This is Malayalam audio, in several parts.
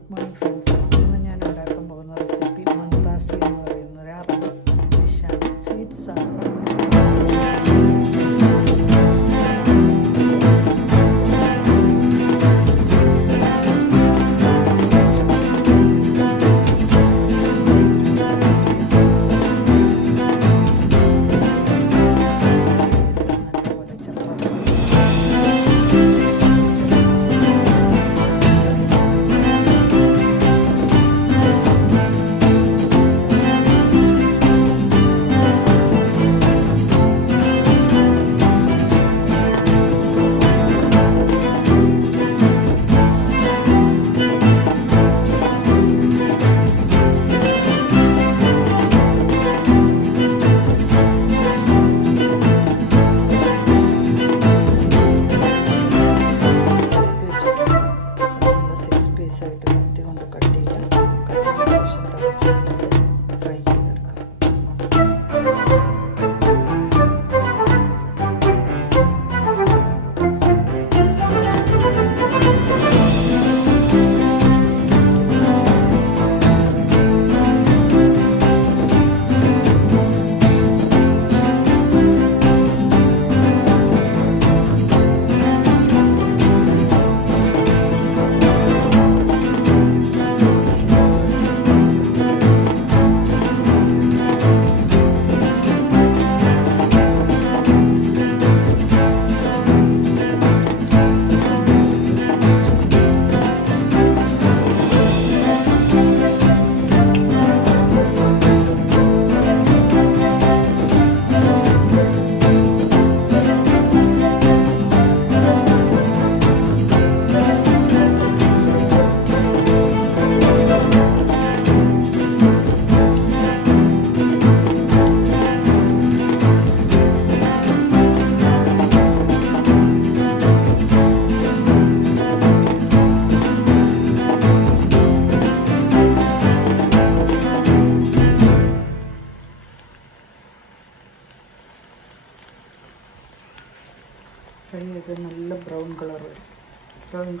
Good morning friends. ഇന്ന് ഞാൻ ഉണ്ടാക്കാൻ പോകുന്ന റെസിപ്പി മന്ദാസി എന്ന് പറയുന്ന ഒരു അറബ് ഡിഷാണ്, സ്വീറ്റ്സ് ആണ്. ആയിട്ട് കത്തി കൊണ്ട് കട്ട് ചെയ്യാം. കട്ട് ചെയ്ത ശേഷം തിളച്ച് ഫ്രൈ ചെയ്തെടുക്കാം. ഫ്രൈ ചെയ്ത് നല്ല ബ്രൗൺ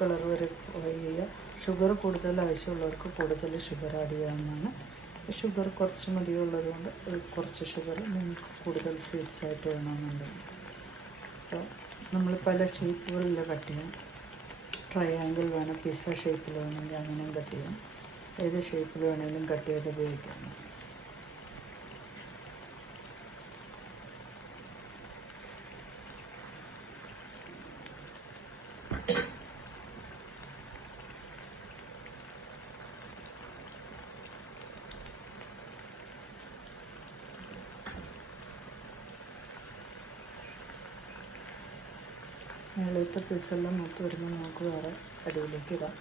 കളർ വരെ ഫ്രൈ ചെയ്യുക. ഷുഗർ കൂടുതൽ ആവശ്യമുള്ളവർക്ക് കൂടുതൽ ഷുഗർ ആഡ് ചെയ്യാവുന്നതാണ്. ഷുഗർ കുറച്ച് മതിയുള്ളത് കൊണ്ട് കുറച്ച് ഷുഗർ നിങ്ങൾക്ക് കൂടുതൽ സ്വീറ്റ്സ് ആയിട്ട് വേണമെന്നുണ്ടെങ്കിൽ. അപ്പോൾ നമ്മൾ പല ഷേപ്പുകളിൽ കട്ട് ചെയ്യാം. ട്രയാങ്കിൾ വേണം, പിസ്സ ഷേപ്പിൽ വേണമെങ്കിൽ അങ്ങനെയും കട്ട് ചെയ്യാം. ഏത് ഷേപ്പിൽ വേണമെങ്കിലും കട്ട് ചെയ്ത് ഉപയോഗിക്കാം. മേളത്തെ പീസെല്ലാം മൂത്ത് വരുമ്പോൾ നമുക്ക് വേറെ അടിയിലേക്ക് ഇടാം.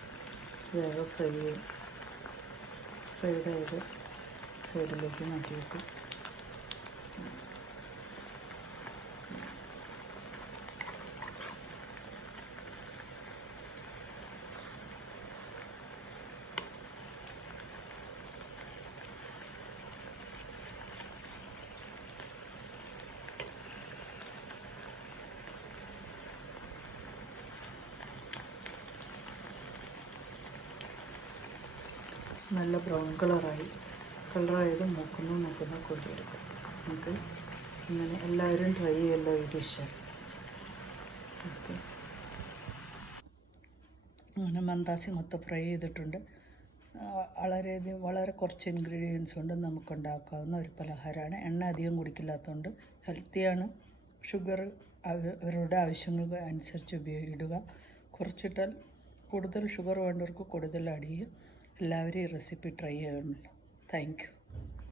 വേറെ ഫ്രൈഡ് ചെയ്ത് സൈഡിലേക്ക് മാറ്റി വെക്കും. നല്ല ബ്രൗൺ കളറായത് നോക്കുന്ന കൊണ്ടിരിക്കും. നമുക്ക് ഇങ്ങനെ എല്ലാവരും ട്രൈ ചെയ്യല്ലോ ഈ ഡിഷ്. ഓക്കെ, അങ്ങനെ മന്ദാസി മൊത്തം ഫ്രൈ ചെയ്തിട്ടുണ്ട്. വളരെ കുറച്ച് ഇൻഗ്രീഡിയൻസ് കൊണ്ട് നമുക്കുണ്ടാക്കാവുന്ന ഒരു പലഹാരമാണ്. എണ്ണ അധികം കുടിക്കില്ലാത്തതുകൊണ്ട് ഹെൽത്തിയാണ്. ഷുഗർ അവരുടെ ആവശ്യങ്ങൾക്ക് അനുസരിച്ച് ഇടുക. കുറച്ചിട്ടാൽ കൂടുതൽ ഷുഗർ വേണ്ടവർക്ക് കൂടുതൽ ആഡ് ചെയ്യുക. എല്ലാവരും ഈ റെസിപ്പി ട്രൈ ചെയ്യണമല്ലോ. Thank you.